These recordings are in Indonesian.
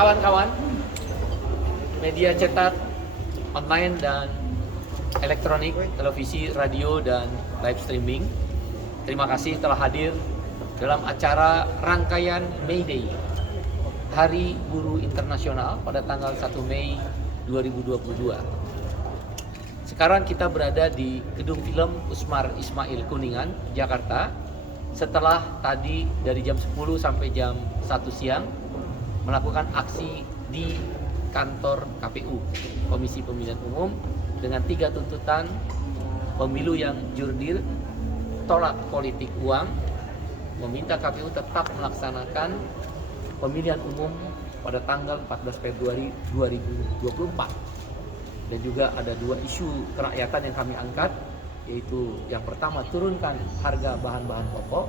kawan-kawan media cetak, online dan elektronik, televisi, radio, dan live streaming. Terima kasih telah hadir dalam acara rangkaian May Day, Hari Buruh Internasional pada tanggal 1 Mei 2022. Sekarang kita berada di Gedung Film Usmar Ismail Kuningan, Jakarta. Setelah tadi dari jam 10 sampai jam 1 siang melakukan aksi di kantor KPU, Komisi Pemilihan Umum, dengan 3 tuntutan: pemilu yang jurdil, tolak politik uang, meminta KPU tetap melaksanakan pemilihan umum pada tanggal 14 Februari 2024. Dan juga ada 2 isu kerakyatan yang kami angkat, yaitu yang pertama, turunkan harga bahan-bahan pokok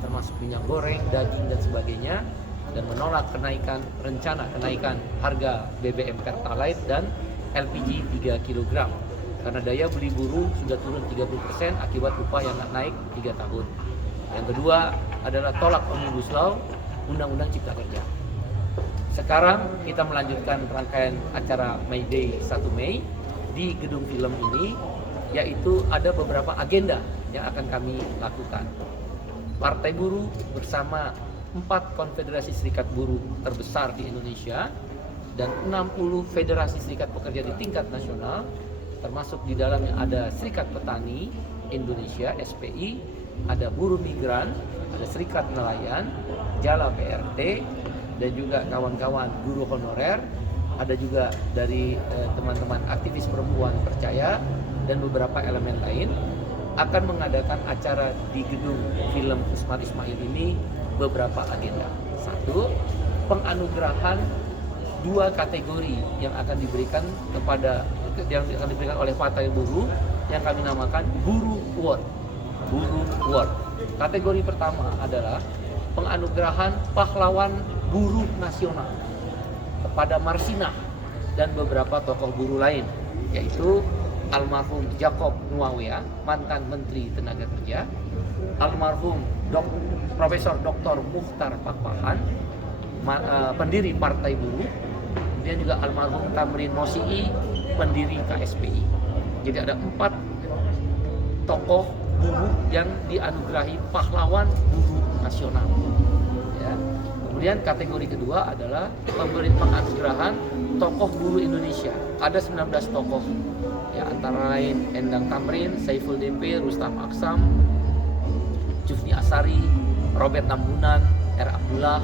termasuk minyak goreng, daging dan sebagainya, dan menolak rencana kenaikan harga BBM Pertalite dan LPG 3 kg karena daya beli buruh sudah turun 30% akibat upah yang naik 3 tahun. Yang kedua adalah tolak Omnibus Law, Undang-Undang Cipta Kerja. Sekarang kita melanjutkan rangkaian acara May Day 1 Mei di gedung film ini, yaitu ada beberapa agenda yang akan kami lakukan. Partai Buruh bersama 4 konfederasi serikat buruh terbesar di Indonesia dan 60 federasi serikat pekerja di tingkat nasional, termasuk di dalamnya ada Serikat Petani Indonesia (SPI), ada buruh migran, ada Serikat Nelayan, Jala PRT, dan juga kawan-kawan guru honorer, ada juga dari teman-teman aktivis perempuan percaya, dan beberapa elemen lain akan mengadakan acara di gedung film Usmar Ismail ini beberapa agenda. 1, penganugerahan 2 kategori yang akan diberikan oleh Partai Buruh yang kami namakan Buruh Award. Buruh Award. Kategori pertama adalah penganugerahan pahlawan buruh nasional kepada Marsinah dan beberapa tokoh buruh lain, yaitu almarhum Jacob Nuawea, mantan Menteri Tenaga Kerja, almarhum Profesor Dr. Muchtar Pakpahan, pendiri Partai Buruh, kemudian juga almarhum Tamrin Mosi'i, pendiri KSPI. Jadi ada 4 tokoh buruh yang dianugerahi pahlawan buruh nasional. Ya. Kemudian kategori kedua adalah penganugerahan tokoh buruh Indonesia. Ada 19 tokoh, ya, antara lain Endang Tamrin, Saiful DP, Rustam Aksam, Jufni Asari, Robert Tambunan, R. Abdullah,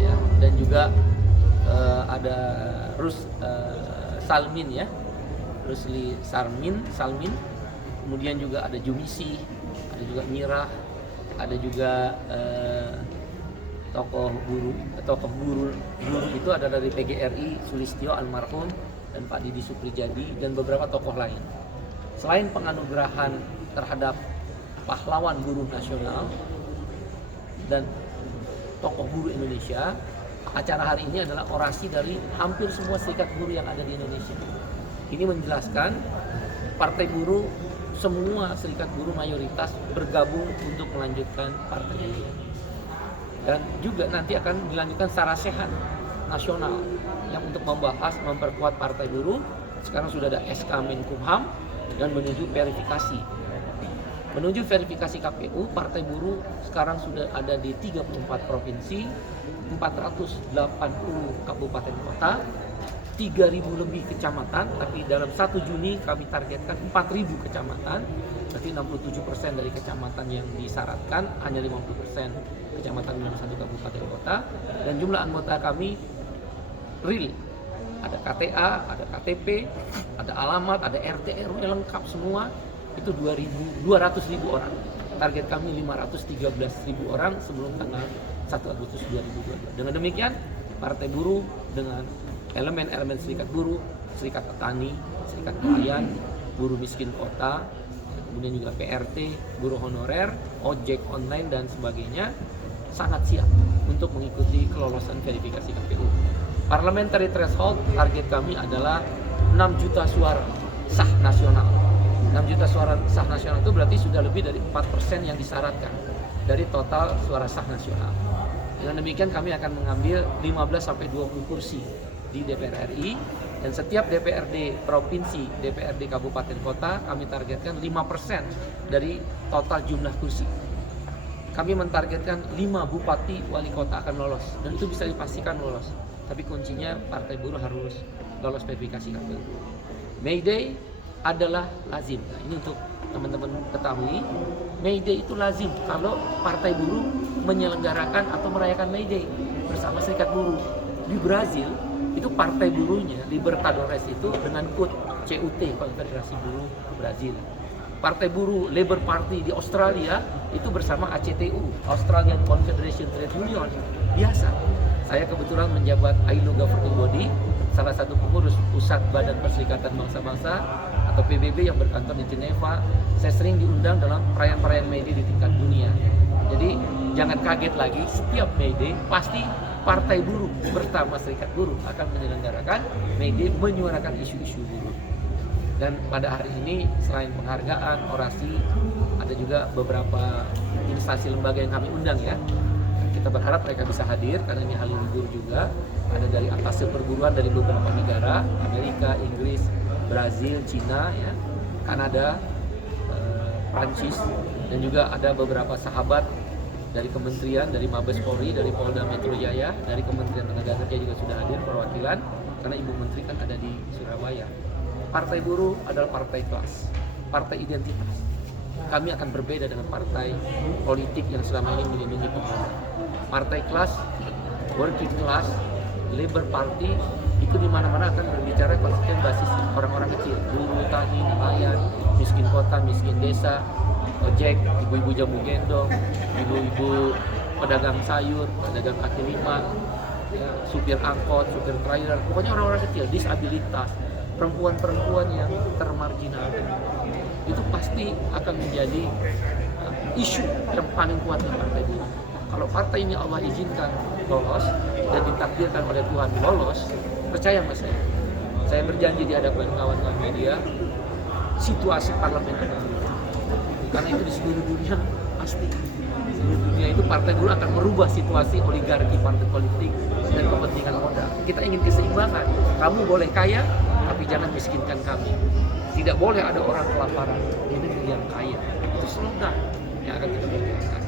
ya, dan juga ada Salmin, ya, Rusli Salmin, kemudian juga ada Jumisi, ada juga Mirah, ada juga tokoh buruh itu ada dari PGRI, Sulistyo almarhum, dan Pak Didi Suprijadi, dan beberapa tokoh lain. Selain penganugerahan terhadap pahlawan buruh nasional dan tokoh buruh Indonesia, acara hari ini adalah orasi dari hampir semua serikat buruh yang ada di Indonesia. Ini menjelaskan Partai Buruh, semua serikat buruh mayoritas bergabung untuk melanjutkan partai ini. Dan juga nanti akan dilanjutkan secara sehat nasional yang untuk membahas memperkuat Partai Buruh. Sekarang sudah ada SK Menkumham dan menuju verifikasi. Menuju verifikasi KPU, Partai Buruh sekarang sudah ada di 34 provinsi, 480 kabupaten kota, 3.000 lebih kecamatan, tapi dalam 1 Juni kami targetkan 4.000 kecamatan, berarti 67% dari kecamatan yang disyaratkan, hanya 50% kecamatan dalam 1 kabupaten kota, dan jumlah anggota kami real. Ada KTA, ada KTP, ada alamat, ada RT RW lengkap semua, itu 200.000 orang. Target kami 513.000 orang sebelum tanggal 1 Agustus 2022. Dengan demikian, Partai Buruh dengan elemen-elemen serikat buruh, serikat petani, serikat nelayan, buruh miskin kota, kemudian juga PRT, buruh honorer, ojek online dan sebagainya, sangat siap untuk mengikuti kelolosan verifikasi KPU. Parliamentary threshold target kami adalah 6 juta suara sah nasional. 6 juta suara sah nasional itu berarti sudah lebih dari 4% yang disyaratkan dari total suara sah nasional. Dengan demikian kami akan mengambil 15-20 kursi di DPR RI, dan setiap DPRD provinsi, DPRD kabupaten kota kami targetkan 5% dari total jumlah kursi. Kami mentargetkan 5 bupati wali kota akan lolos, dan itu bisa dipastikan lolos. Tapi kuncinya Partai Buruh harus lolos verifikasi KPU. May Day adalah lazim. Nah, ini untuk teman-teman ketahui, May Day itu lazim kalau Partai Buruh menyelenggarakan atau merayakan May Day bersama Serikat Buruh. Di Brazil itu Partai Buruhnya Libertadores itu dengan KUT, CUT, Konfederasi Buruh Brazil. Partai Buruh Labour Party di Australia itu bersama ACTU, Australian Confederation Trade Union. Biasa. Saya kebetulan menjabat ILO Governing Body, salah satu pengurus Pusat Badan Perserikatan Bangsa-Bangsa atau PBB yang berkantor di Geneva. Saya sering diundang dalam perayaan-perayaan May Day di tingkat dunia. Jadi jangan kaget lagi, setiap May Day pasti Partai Buruh bersama Serikat Buruh akan menyelenggarakan May Day, menyuarakan isu-isu buruh. Dan pada hari ini selain penghargaan, orasi, ada juga beberapa instansi lembaga yang kami undang ya. Kita berharap mereka bisa hadir karena ini hari libur juga. Ada dari atas perguruan dari beberapa negara, Amerika, Inggris, Brazil, Cina, ya, Kanada, Prancis, dan juga ada beberapa sahabat dari kementerian, dari Mabes Polri, dari Polda Metro Jaya, dari Kementerian Tenaga Kerja juga sudah hadir perwakilan, karena Ibu Menteri kan ada di Surabaya. Partai Buruh adalah partai kelas, partai identitas. Kami akan berbeda dengan partai politik yang selama ini melindungi pemerintah. Partai kelas, working class, Labour Party, itu di mana-mana akan berbicara konstituen basis orang-orang kecil, buruh, tani, nelayan, miskin kota, miskin desa, ojek, ibu-ibu jamu gendong, ibu-ibu pedagang sayur, pedagang kaki lima, ya, supir angkot, supir trailer, pokoknya orang-orang kecil, disabilitas, perempuan-perempuan yang termarginalkan. Itu pasti akan menjadi isu yang paling kuat di Partai Buruh. Kalau partai ini Allah izinkan lolos dan ditakdirkan oleh Tuhan lolos, percaya sama saya. Saya berjanji di hadapan kawan-kawan media, situasi parlemen akan berubah. Karena itu di seluruh dunia pasti. Di seluruh dunia itu Partai Buruh akan merubah situasi oligarki partai politik dan kepentingan modal. Kita ingin keseimbangan. Kamu boleh kaya, tapi jangan miskinkan kami. Tidak boleh ada orang kelaparan di negeri yang kaya. Itu slogan yang akan kita perjuangkan.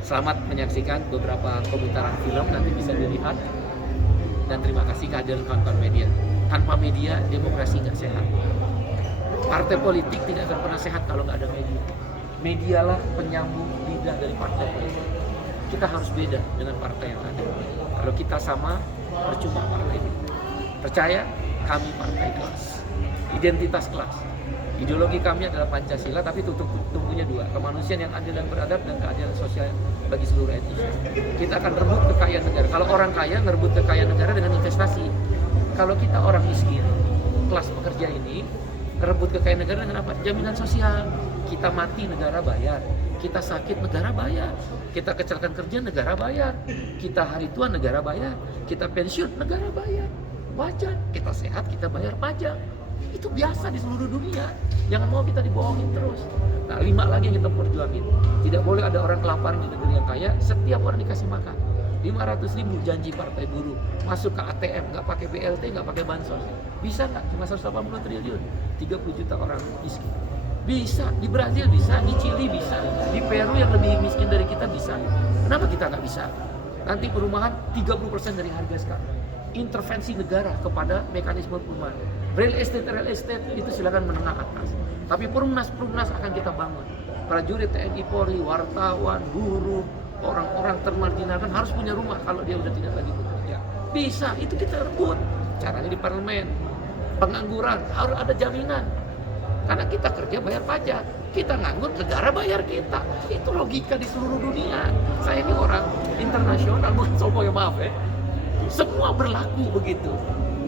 Selamat menyaksikan beberapa komentaran film, nanti bisa dilihat. Dan terima kasih kehadiran kawan-kawan media. Tanpa media, demokrasi nggak sehat. Partai politik tidak akan pernah sehat kalau nggak ada media. Medialah penyambung lidah dari partai politik. Kita harus beda dengan partai yang ada. Kalau kita sama, percuma partai ini. Percaya, kami partai kelas. Identitas kelas. Ideologi kami adalah Pancasila, tapi tunggunya dua, kemanusiaan yang adil dan beradab dan keadilan sosial bagi seluruh etnis. Kita akan rebut kekayaan negara. Kalau orang kaya ngerebut kekayaan negara dengan investasi. Kalau kita orang miskin, kelas pekerja ini ngerebut kekayaan negara dengan apa? Jaminan sosial. Kita mati negara bayar, kita sakit negara bayar, kita kecelakaan kerja negara bayar, kita hari tua negara bayar, kita pensiun negara bayar. Wajar, kita sehat kita bayar pajak. Itu biasa di seluruh dunia. Jangan mau kita dibohongin terus. Nah, 5 lagi yang kita perjuangin. Tidak boleh ada orang kelaparan di negeri yang kaya. Setiap orang dikasih makan. 500.000 janji Partai Buruh. Masuk ke ATM, nggak pakai BLT, nggak pakai bansos. Bisa nggak? Cuma 180 triliun. 30 juta orang miskin. Bisa. Di Brazil bisa. Di Chili bisa. Di Peru yang lebih miskin dari kita bisa. Kenapa kita nggak bisa? Nanti perumahan 30% dari harga sekarang. Intervensi negara kepada mekanisme perumahan. Real estate itu silakan menengah atas. Tapi perumnas akan kita bangun. Prajurit TNI Polri, wartawan, buruh, orang-orang termarginalkan harus punya rumah kalau dia udah tidak lagi bekerja. Bisa, itu kita rebut. Caranya di parlemen. Pengangguran harus ada jaminan. Karena kita kerja bayar pajak. Kita nganggur, negara bayar kita. Itu logika di seluruh dunia. Saya ini orang internasional, bukan sombong ya, maaf ya. Semua berlaku begitu.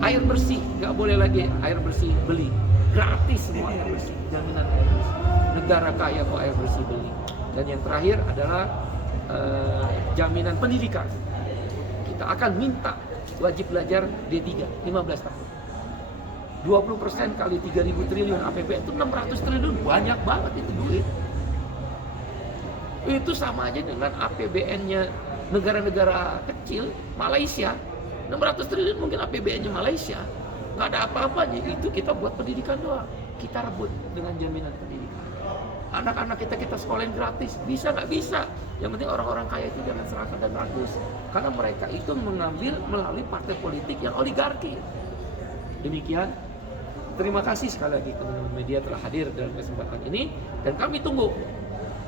Air bersih, nggak boleh lagi air bersih beli. Gratis semua air bersih, jaminan air bersih. Negara kaya kok air bersih beli. Dan yang terakhir adalah jaminan pendidikan. Kita akan minta wajib belajar D3, 15 tahun. 20% kali 3.000 triliun APBN itu 600 triliun, banyak banget itu duit. Itu sama aja dengan APBN-nya negara-negara kecil, Malaysia, 600 triliun mungkin APBN-nya Malaysia, nggak ada apa-apanya. Itu kita buat pendidikan doang. Kita rebut dengan jaminan pendidikan. Anak-anak kita sekolahin gratis, bisa nggak bisa. Yang penting orang-orang kaya itu jangan serakah dan rakus. Karena mereka itu mengambil melalui partai politik yang oligarki. Demikian, terima kasih sekali lagi teman-teman media telah hadir dalam kesempatan ini. Dan kami tunggu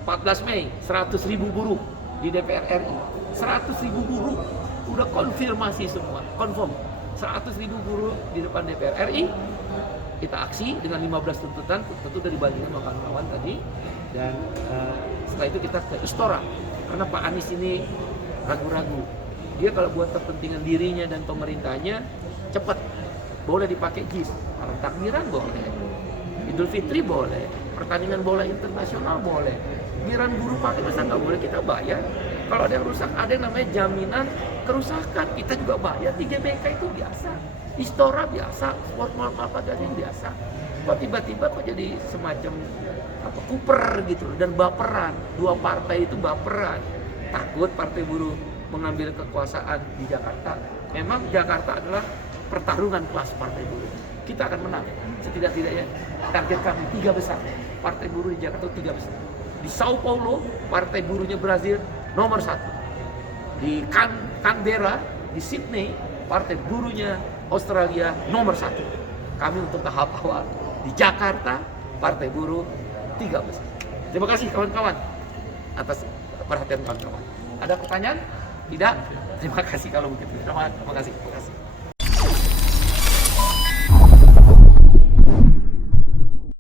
14 Mei, 100.000 buruh di DPR RI. 100.000 buruh, udah konfirmasi semua, confirm. 100.000 buruh di depan DPR RI. Kita aksi dengan 15 tuntutan, tentu dari bandingan kawan-kawan tadi. Dan setelah itu kita ke Istora. Karena Pak Anies ini ragu-ragu. Dia kalau buat kepentingan dirinya dan pemerintahnya, cepat. Boleh dipakai JIS, malam takbiran boleh. Idul Fitri boleh. Pertandingan bola internasional boleh. Giliran buruh pakai masa nggak boleh kita bayar. Kalau ada yang rusak, ada yang namanya jaminan kerusakan. Kita juga bayar. Di GBK itu biasa. Istora biasa, sport mall apa dan biasa. Kok tiba-tiba kok jadi semacam kuper gitu dan baperan. Dua partai itu baperan. Takut partai buruh mengambil kekuasaan di Jakarta. Memang Jakarta adalah pertarungan kelas partai buruh. Kita akan menang. Setidak-tidaknya target kami 3 besar. Partai buruh di Jakarta 3 besar. Di Sao Paulo, partai buruhnya Brazil nomor 1. Di Canberra, di Sydney, partai buruhnya Australia nomor 1. Kami untuk tahap awal di Jakarta, partai buruh 3 besar. Terima kasih kawan-kawan atas perhatian kawan-kawan. Ada pertanyaan? Tidak? Terima kasih kalau begitu. Terima kasih.